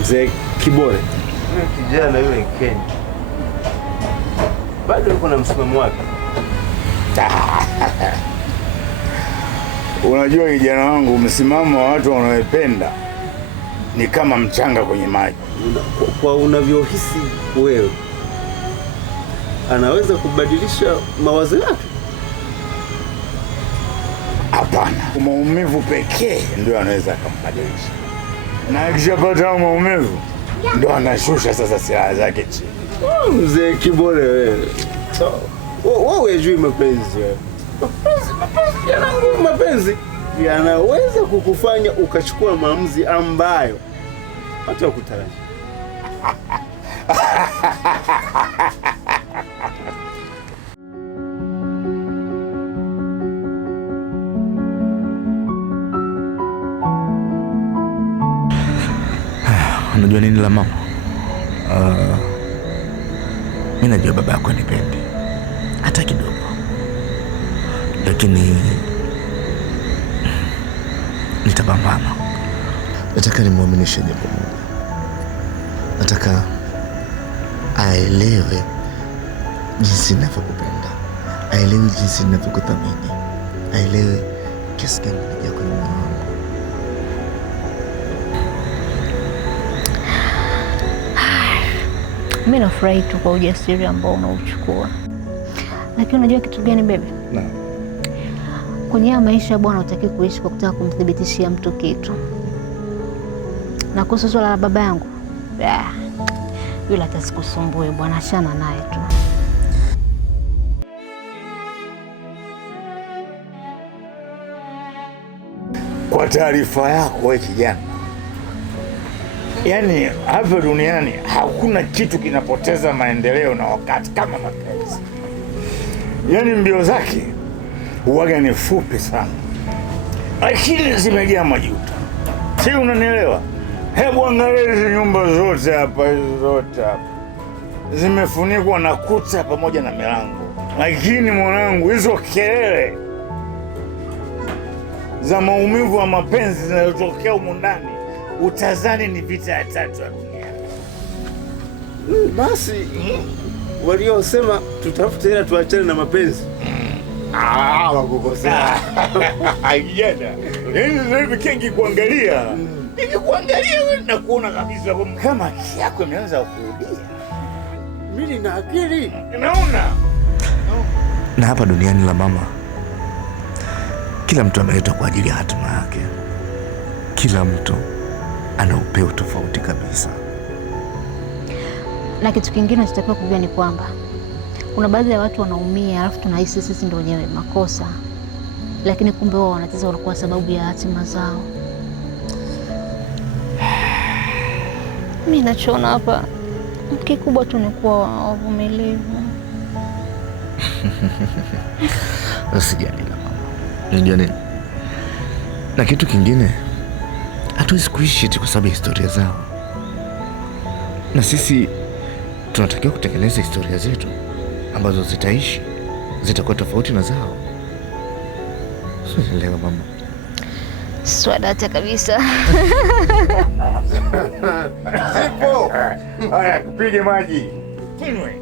Mzee Kibore. Yule kijana yule Kenya. Bado yuko na msimamo wake. Unajua kijana wangu, msimamo wa watu wanaopenda ni kama mchanga kwenye maji. Kwa unavyohisi wewe, anaweza kubadilisha mawazo yake? Hapana, maumivu pekee ndio anaweza kumbadilisha, na akishapata maumivu ndio anashusha sasa silaha zake chini. Mzee Kibore wewe, wewe hujui mapenzi wewe. Mapenzi yanaweza kukufanya ukachukua maamuzi ambayo hata hukutarajia. Unajua nini la mama? Mimi najua baba yako anipendi hata kidogo, lakini nitapambana. Nataka nimwaminishe jambo moja. Nataka aelewe jinsi ninavyokupenda, aelewe jinsi ninavyokuthamini, aelewe kiasi gani unajua kwenye moyo wangu. Mimi nafurahi tu kwa ujasiri ambao unauchukua. Lakini unajua kitu gani bebe? Naam. Kwenye maisha bwana, utaki kuishi kwa kutaka kumthibitishia mtu kitu. Na kuhusu swala la baba yangu, yule atasikusumbue bwana, achana naye tu. Kwa taarifa yako wewe kijana, yaani hapa duniani hakuna kitu kinapoteza maendeleo na wakati kama mapenzi. Yaani mbio zake huwaga ni fupi sana, lakini zimejaa majuto. Si unanielewa? Hebu angalia hizi nyumba zote hapa, hizo zote hapa zimefunikwa na kuta pamoja na milango, lakini mwanangu, hizo kelele za maumivu wa mapenzi zinazotokea humu ndani utazani ni vita ya tatu ya dunia. Basi waliosema tutafute hela tuachane na mapenzi wakukosea. Kijana, yaani sasa hivi kengi kuangalia wewe na kuona kabisa kama akili yako imeanza kurudia. Mimi nina akili. Naona. Na hapa duniani la mama, kila mtu ameletwa kwa ajili ya hatima yake. Kila mtu ana upeo tofauti kabisa. Na kitu kingine tutakiwa kujua ni kwamba kuna baadhi ya watu wanaumia, alafu tunahisi sisi ndio wenyewe makosa, lakini kumbe wao wanateza walikuwa sababu ya hatima zao. Mimi nachoona hapa kikubwa tu ni kuwa wavumilivu. Usijali la mama. Unajua nini? Na kitu kingine, hatuwezi kuishi eti kwa sababu ya historia zao, na sisi tunatakiwa kutekeleza historia zetu ambazo zitaishi, zitakuwa tofauti na zao. Unaelewa mama? Swadata kabisa. Sipo. Haya, tupige maji. Tunywe.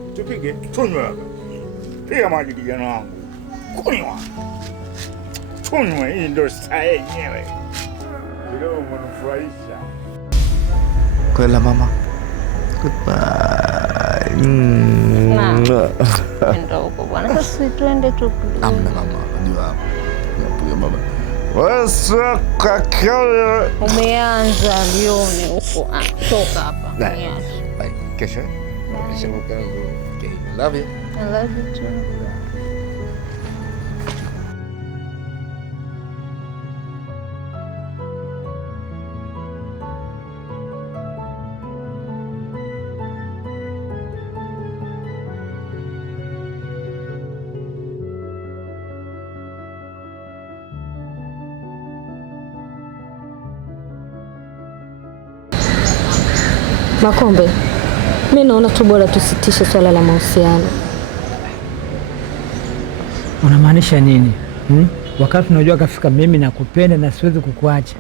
Piga maji kijana wangu. Kunywa, hii ndio starehe yenyewe. Leo mnafurahisha. Kweli la mama. Goodbye. Ndio huko bwana. Sasa tuende tu. Amna mama, unajua. Napiga mama. Wasa kakale. Umeanza lione huko. Toka hapa. Bye. Kesho. Kesho mkangu. Okay. Love you. I love you too. Makombe, mimi naona tu bora tusitishe swala la mahusiano. Unamaanisha nini? Wakati unajua kafika mimi nakupenda na siwezi kukuacha.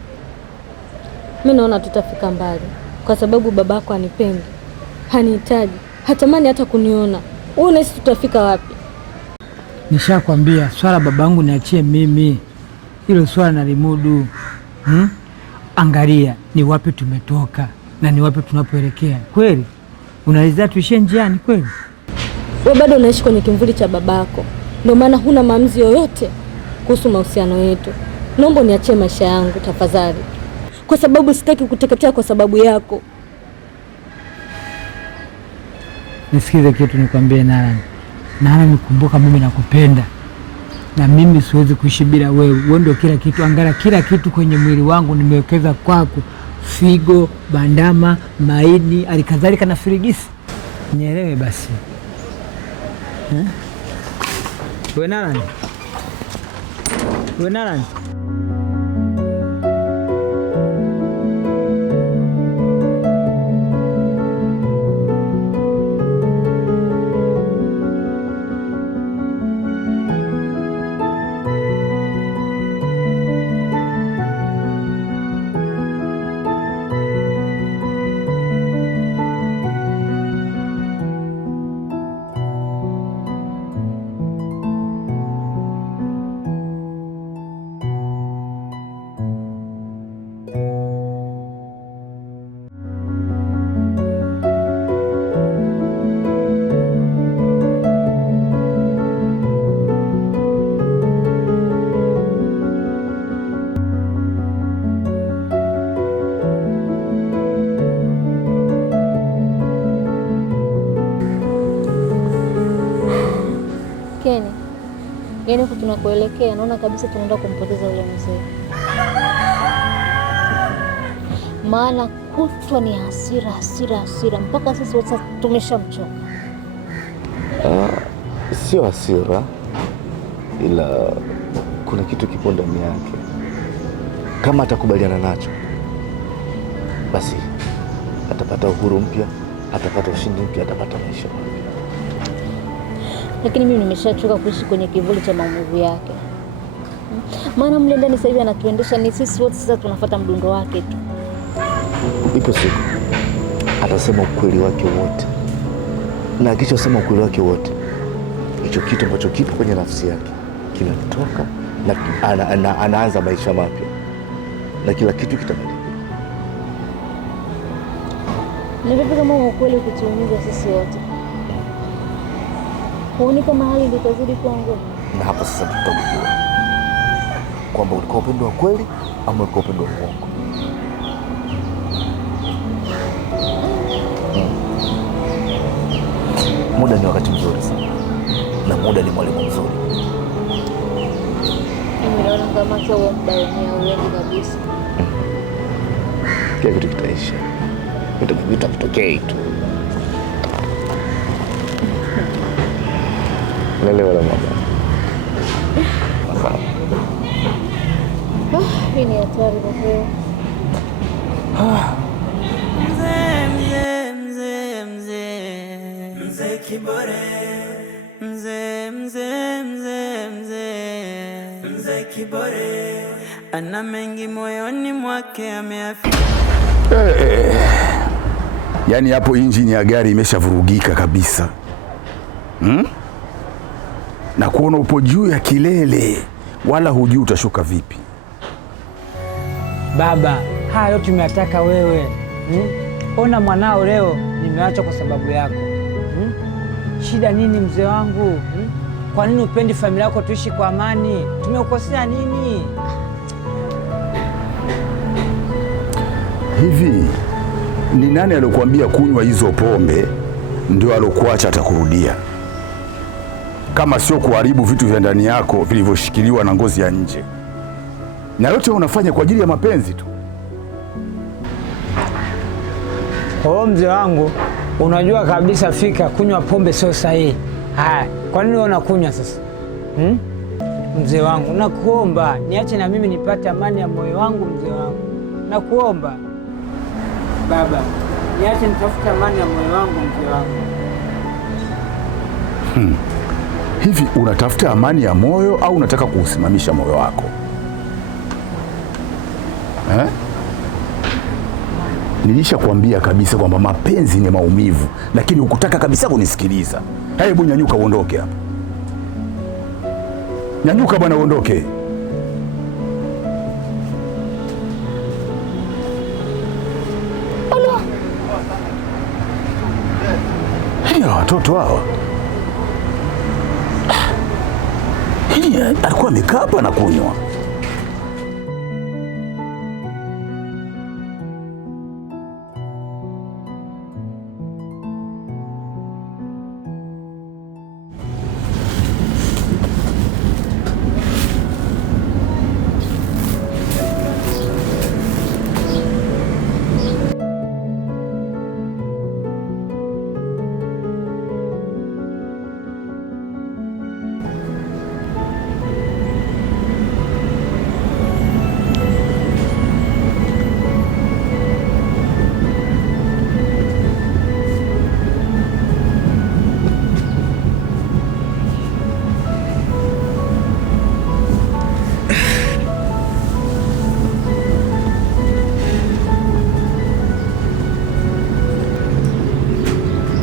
Mimi naona tutafika mbali kwa sababu babako anipendi, hanihitaji, hatamani hata kuniona. Wewe unahisi tutafika wapi? Nishakwambia swala babangu niachie mimi, hilo swala nalimudu. Angalia ni wapi tumetoka na ni wapi tunapoelekea. Kweli unaweza tuishie njiani kweli? Wewe bado unaishi kwenye kimvuli cha babako, ndio maana huna maamuzi yoyote kuhusu mahusiano yetu. Naomba niachie maisha yangu tafadhali, kwa sababu sitaki kuteketea kwa sababu yako. Nisikize kitu nikwambie Nana, nikumbuka mimi nakupenda, na mimi siwezi kuishi bila wewe. Wewe ndio kila kitu, angala kila kitu kwenye mwili wangu nimewekeza kwako, figo, bandama, maini, alikadhalika na firigisi. Nielewe basi. Wewe Nana. Yaani huku tunakoelekea naona kabisa tunaenda kumpoteza yule mzee. Maana kutwa ni hasira mpaka sisi wote tumeshamchoka. Sio hasira, ila kuna kitu kipo ndani yake. Kama atakubaliana nacho, basi atapata uhuru mpya, atapata ushindi mpya, atapata maisha mapya. Lakini mimi nimeshachoka kuishi kwenye kivuli cha maumivu yake. Maana mle ndani sasa hivi anatuendesha, ni sisi wote sasa tunafuata mdundo wake tu. Ipo siku atasema ukweli wake wote, na akishasema ukweli wake wote, hicho kitu ambacho kipo kwenye nafsi yake kinatoka na anaanza maisha mapya, na kila kitu kitabadilika. Ni vipi kama ukweli ukituumiza sisi wote? Huoni kama hali ndio itazidi kuwa ngumu? Na hapa sasa tutagundua kwamba ulikuwa upendo wa kweli ama ulikuwa upendo wa uongo. Muda ni wakati mzuri sana, na muda ni mwalimu mzuri. Mimi naona kama sasa huo muda wenyewe hauendi kabisa. Kila kitu kitaisha, vitakutokea tu. Unaelewa la mama? Hii ni hatari kwa kweli. Mzee Kibore, mzee Kibore ana mengi moyoni mwake ameafia. Yaani hapo injini ya gari imeshavurugika kabisa. Na kuona upo juu ya kilele, wala hujui utashuka vipi. Baba, haya yote tumeyataka wewe. Ona mwanao leo nimeacha kwa sababu yako. Shida nini mzee wangu? Kwa nini upendi familia yako tuishi kwa amani? Tumeukosea nini? Hivi ni nani aliyokuambia kunywa hizo pombe ndio alokuacha atakurudia? Kama sio kuharibu vitu vya ndani yako vilivyoshikiliwa na ngozi ya nje. Na yote unafanya kwa ajili ya mapenzi tu. Mzee wangu, unajua kabisa fika kunywa pombe sio sahihi. Haya, kwa nini unakunywa sasa? Mzee wangu, nakuomba niache na mimi nipate amani ya moyo wangu mzee wangu. Nakuomba. Baba, niache nitafute amani ya moyo wangu mzee wangu. Hivi unatafuta amani ya moyo au unataka kuusimamisha moyo wako? Nilishakwambia kabisa kwamba mapenzi ni maumivu, lakini hukutaka kabisa kunisikiliza. Hebu nyanyuka uondoke hapa. Nyanyuka bwana, uondoke. Hiyo watoto hawa. Hii alikuwa amekaa hapa na kunywa.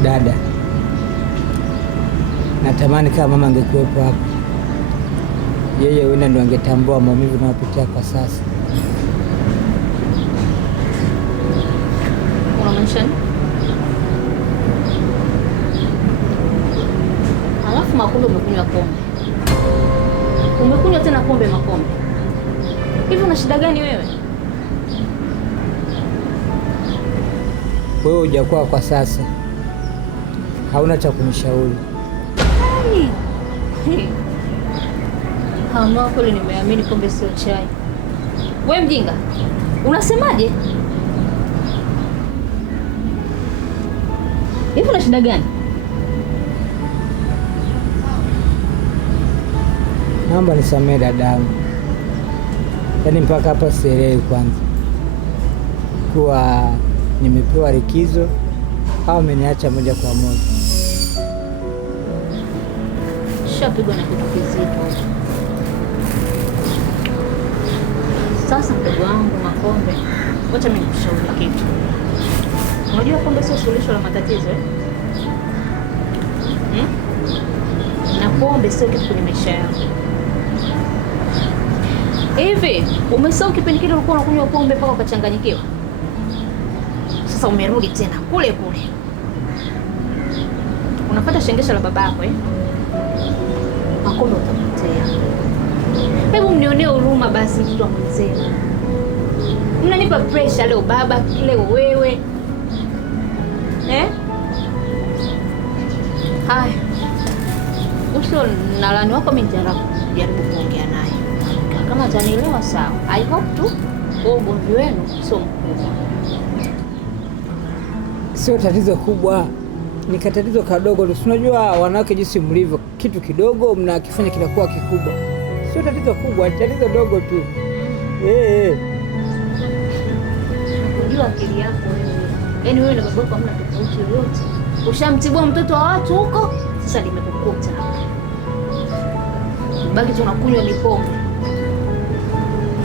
Dada, natamani kama mama angekuwepo hapa, yeye huenda ndo angetambua maumivu nayopitia kwa sasa. Unamaanisha nini? Alafu Makombe, umekunywa pombe, umekunywa tena pombe Makombe. Hivi una shida gani wewe? Wewe hujakuwa kwa sasa, hauna cha kunishauri. Ama kweli nimeamini pombe sio chai. We mjinga, unasemaje? Hivi una shida gani? Naomba nisamehe dadangu, yaani mpaka hapa sielewi kwanza kuwa nimepewa likizo au ameniacha moja kwa moja. Shapigwa na kitu kizito. Sasa mdogo wangu Makombe, wacha mimi nikushauri kitu. Unajua pombe sio suluhisho la matatizo na pombe sio kitu kwenye maisha yako. Hivi umesahau kipindi kile ulikuwa unakunywa pombe mpaka ukachanganyikiwa? Sasa umerudi tena kule kule, unapata shengesha la babako Makombe, utapotea. Hebu mnionee huruma basi, mtoto wa mwenzenu. Mnanipa pressure leo baba, leo wewe. Haya, usio nalani wako, mimi nitajaribu kuongea naye. Kama atanielewa sawa. I hope tu ugomvi wenu sio mkubwa. Sio tatizo kubwa, ni tatizo kadogo. Unajua wanawake jinsi mlivyo, kitu kidogo mnakifanya kinakuwa kikubwa. Sio tatizo kubwa, tatizo dogo tu. Unajua akili yako wewe. Yaani wewe na babako hamna tofauti yoyote. Ushamtibua mtoto wa watu huko, sasa limekukuta. Baki tunakunywa mipombe.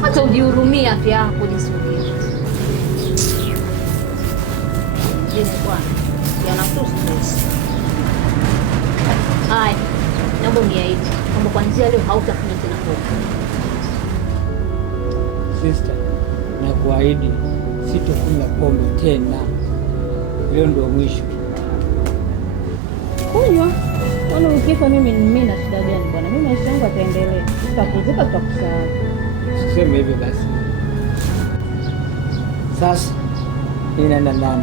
Hata ujihurumie afya yako jinsi ulivyo. Jini bwana, yanatusu stress. Haya, naomba niahidi kwamba kuanzia leo hautakunywa tena pombe. Sister, nakuahidi sitokunywa pombe tena. Leo ndio mwisho. Kunywa? Kwani ukifa mimi na shida gani bwana? Mimi maisha yangu yataendelea. Tutakuzika, tutakusahau. Usiseme hivyo basi. Sasa ninaenda ndani.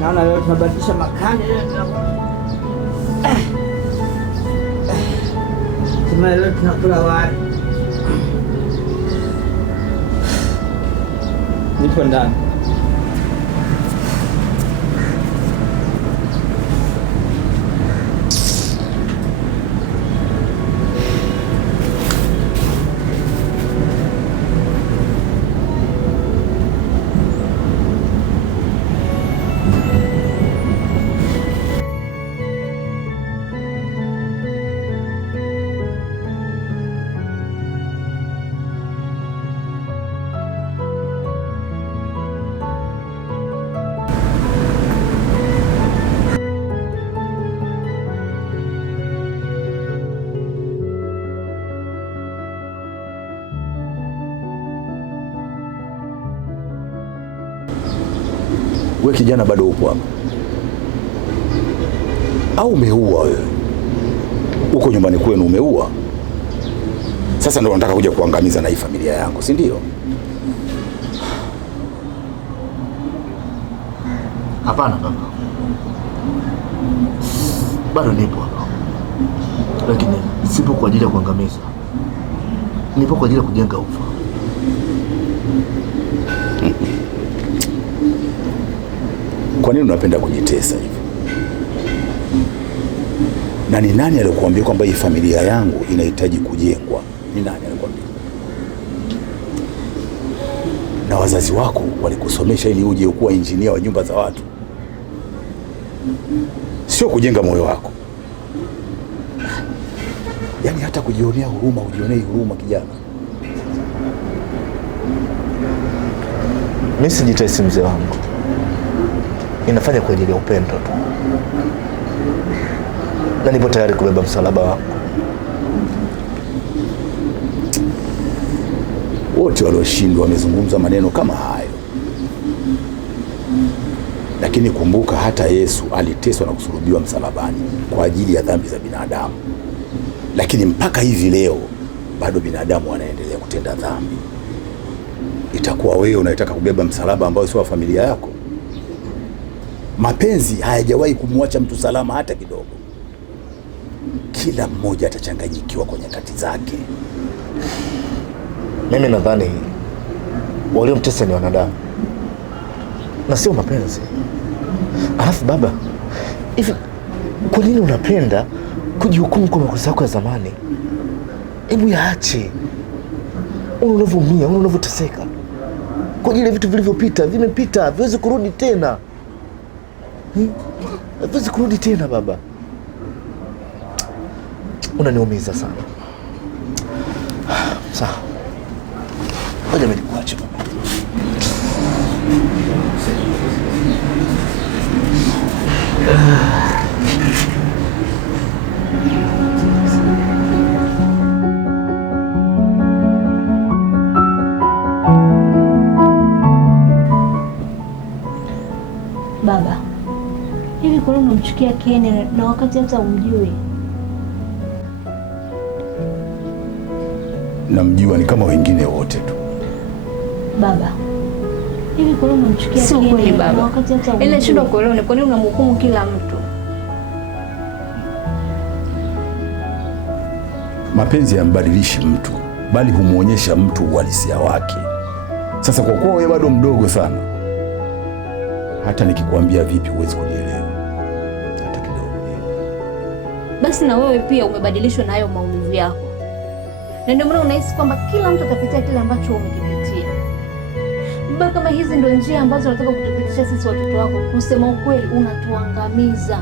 Naona leo tunabadilisha makande leo tunakula wali. Nipo ndani. We kijana bado upo hapa au umeua wewe? Uko nyumbani kwenu umeua? Sasa ndio nataka kuja kuangamiza na hii familia yangu, si ndio? Hapana baba, bado nipo hapa, lakini sipo kwa ajili ya kuangamiza, nipo kwa ajili ya kujenga ufa. Kwa nini unapenda kujitesa hivi? Na ni nani aliyokuambia kwamba hii familia yangu inahitaji kujengwa? Ni nani aliyokuambia? Na wazazi wako walikusomesha ili uje kuwa injinia wa nyumba za watu, sio kujenga moyo wako. Yaani hata kujionea huruma, ujionee huruma kijana. Mimi sijitesi mzee wangu, ninafanya kwa ajili ya upendo tu, na nipo tayari kubeba msalaba wako. Wote walioshindwa wamezungumza maneno kama hayo, lakini kumbuka hata Yesu aliteswa na kusulubiwa msalabani kwa ajili ya dhambi za binadamu, lakini mpaka hivi leo bado binadamu wanaendelea kutenda dhambi. Itakuwa wewe unataka kubeba msalaba ambao sio wa familia yako? Mapenzi hayajawahi kumwacha mtu salama hata kidogo. Kila mmoja atachanganyikiwa kwa nyakati zake. Mimi nadhani waliomtesa ni wanadamu na sio mapenzi. Alafu baba, hivi kwa nini unapenda kujihukumu kwa makosa yako ya zamani? Hebu yaache. Unavyoumia, unavyoteseka kwa ajili ya vitu vilivyopita, vimepita, haviwezi kurudi tena. Haviwezi kurudi tena baba. Unaniumiza sana. Sawa. Ngoja mimi nikuache baba. Baba, hivi kwa nini unamchukia Ken na wakati hata umjui? Namjua, ni kama wengine wote tu. Baba, hivi kwa nini unamchukia Ken? Sio kweli baba. Wakati hata umjui. Ile shida kuelewa ni kwa nini unamhukumu kila mtu? Mapenzi hayambadilishi mtu, bali humuonyesha mtu uhalisia wake. Sasa kwa kuwa wewe bado mdogo sana, hata nikikwambia vipi huwezi kunielewa hata kidogo. Basi na wewe pia umebadilishwa na hayo maumivu yako, na ndio maana unahisi kwamba kila mtu atapitia kile ambacho umekipitia. Baba, kama hizi ndio njia ambazo unataka kutupitisha sisi watoto wako, kusema ukweli unatuangamiza.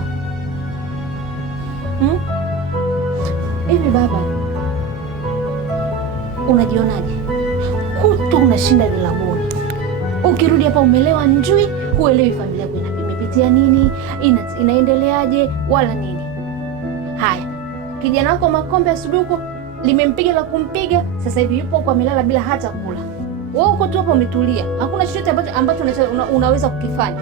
Hivi baba, unajionaje? Kutu unashinda vilabuni, ukirudi hapa umelewa njui, huelewi familia yako imepitia nini, inaendeleaje wala nini. Haya, kijana wako Makombe asubuhi huko limempiga la kumpiga, sasa hivi yupo kwa amelala bila hata kula. Wewe uko tu hapa umetulia, hakuna chochote ambacho unaweza kukifanya.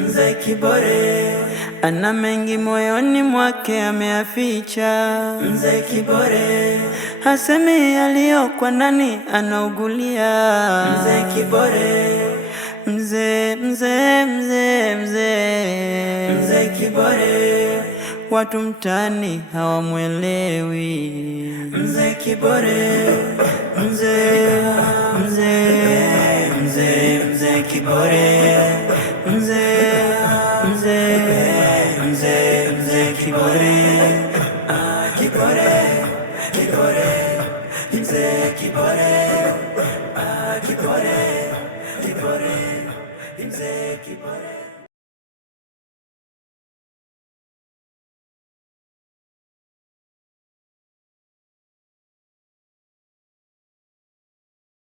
Mzee Kibore ana mengi moyoni mwake ameaficha. Mzee Kibore hasemi yaliyokuwa ndani anaugulia. Mzee Kibore, mzee Kibore, watu mtaani hawamwelewi. Mzee Kibore, mzee Kibore, mzee Kibore, mzee Kibore, mzee Kibore.